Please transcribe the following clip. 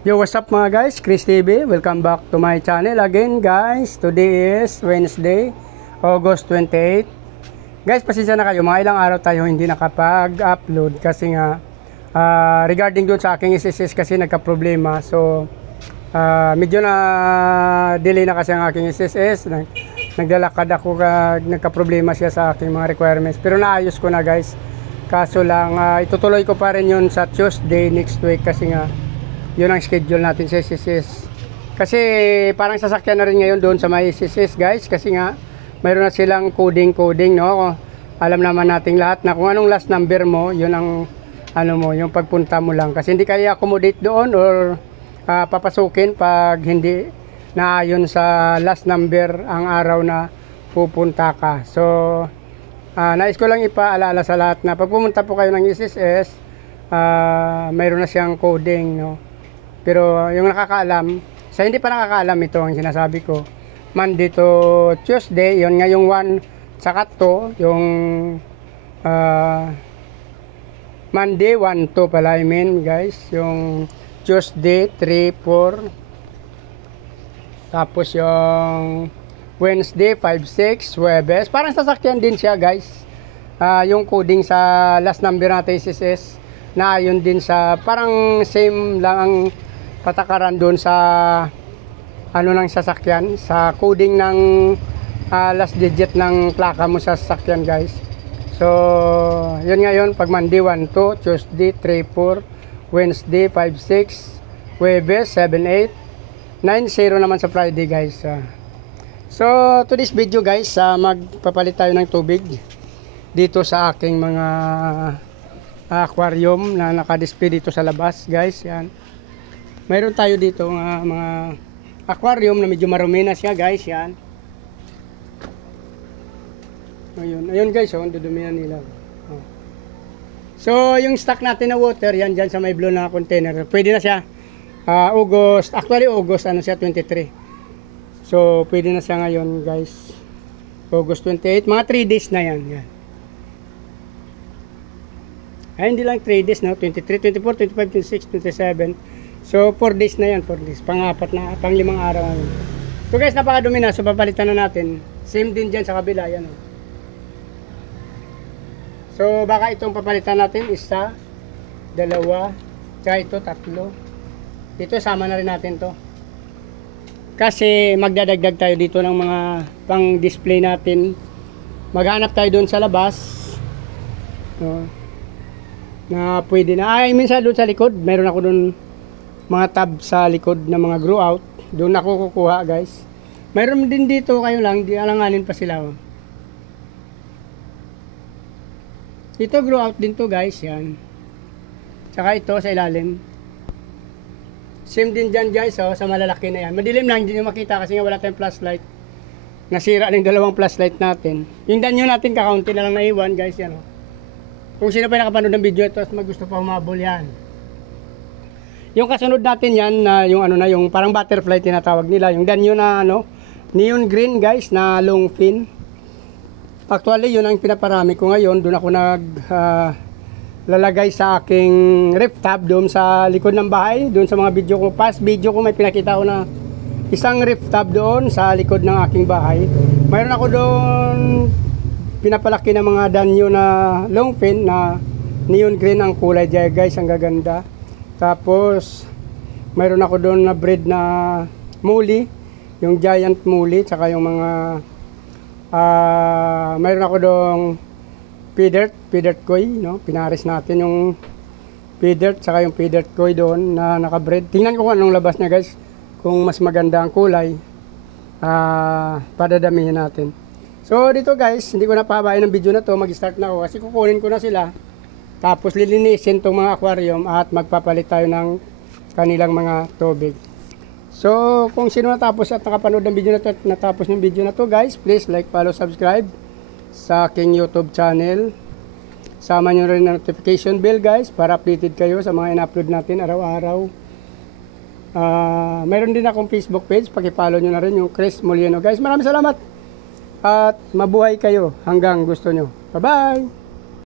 Yo, what's up mga guys? Chris TV. Welcome back to my channel again guys. Today is Wednesday, August 28. Guys, pasensya na kayo. Mga ilang araw tayo hindi nakapag-upload kasi nga regarding doon sa aking SSS kasi nagka-problema. So, medyo na delay na kasi ang aking SSS. Naglalakad ako, nagka-problema siya sa aking mga requirements. Pero naayos ko na guys. Kaso lang, itutuloy ko pa rin yun sa Tuesday next week kasi nga yun ang schedule natin sa SSS. Kasi parang sasakyan na rin ngayon doon sa may SSS guys. Kasi nga mayroon na silang coding no. Alam naman nating lahat na kung anong last number mo, yun ang yung pagpunta mo lang. Kasi hindi kaya accommodate doon or papasukin pag hindi na yun sa last number ang araw na pupunta ka. So nais ko lang ipaalala sa lahat na pag pumunta po kayo ng SSS, mayroon na siyang coding no. Pero yung nakakaalam, sa hindi pa nakakaalam, ito ang sinasabi ko. Monday to Tuesday, yun nga yung 1 saka 2, yung Monday 1 to pala, I mean guys. Yung Tuesday 3, 4. Tapos yung Wednesday 5, 6, Huwebes. Parang sasakyan din siya guys. Yung coding sa last number natin SSS na yun din sa parang same lang ang patakaran doon sa ng sasakyan, sa coding ng last digit ng plaka mo sa sasakyan guys. So yun ngayon pag Monday 1, 2, Tuesday 3, 4, Wednesday 5, 6, Huwebes 7, 8, 9, 0 naman sa Friday guys. So to this video guys, magpapalit tayo ng tubig dito sa aking mga aquarium na naka-display dito sa labas guys. Yan, mayroon tayo dito mga aquarium na medyo marumi na siya guys. Yan, ayun guys, dudumi na nila. So yung stock natin na water, yan dyan sa may blue na container, pwede na siya August, actually August 23. So pwede na siya ngayon guys, August 28, mga 3 days na yan. Ay, hindi lang 3 days, no? 23, 24, 25, 26, 27. So, 4 days na yan, 4 days. Pang-5 araw. So guys, napakadumi na. So, papalitan na natin. Same din dyan sa kabila, yan. So, baka itong papalitan natin, 1, 2, tsaka ito, 3. Ito, sama na rin natin to. Kasi, magdadagdag tayo dito ng mga pang-display natin. Maghanap tayo doon sa labas. Na pwede na. Minsan doon sa likod, mayroon ako doon mga tab sa likod na mga grow out. Doon ako kukuha guys. Mayroon din dito, kayo lang, di alanganin pa sila. Ito grow out din to guys, yan. Tsaka ito sa ilalim. Same din dyan guys, sa malalaki na yan. Madilim lang, hindi nyo makita kasi nga wala tayong flashlight. Nasira ng 2 flashlight natin. Yung danyo natin, kakaunti na lang na iwan guys, yan. Kung sino pa nakapanood ng video ito at gusto pa humabol yan. Yung kasunod natin yan, yung parang butterfly tinatawag nila. Yung danyo na neon green guys, na long fin. Actually, yun ang pinaparami ko ngayon. Doon ako lalagay sa aking ref tab doon sa likod ng bahay. Doon sa mga video ko. Past video ko may pinakita ko na isang ref tab doon sa likod ng aking bahay. Mayroon ako doon pinapalaki ng mga danyo na long fin na neon green ang kulay dyan guys, ang gaganda. Tapos mayroon ako doon na breed na muli, yung giant muli, tsaka yung mga mayroon ako doon feathered koi, no? Pinaris natin yung feathered tsaka yung feathered koi doon na nakabreed. Tingnan ko kung anong labas niya guys, kung mas maganda ang kulay, padadamihin natin. So dito guys, hindi ko na pahabain ng video na to, mag-start na ako kasi kukunin ko na sila. Tapos lilinisin tong mga aquarium at magpapalit tayo ng kanilang mga tubig. So kung sino natapos at nakapanood ng video na to at natapos ng video na to guys, please like, follow, subscribe sa aking YouTube channel. Sama nyo rin ang notification bell guys para updated kayo sa mga in-upload natin araw-araw. Mayroon din akong Facebook page, paki-follow nyo na rin yung Chris Molino guys. Maraming salamat! At mabuhay kayo hanggang gusto nyo. Bye-bye!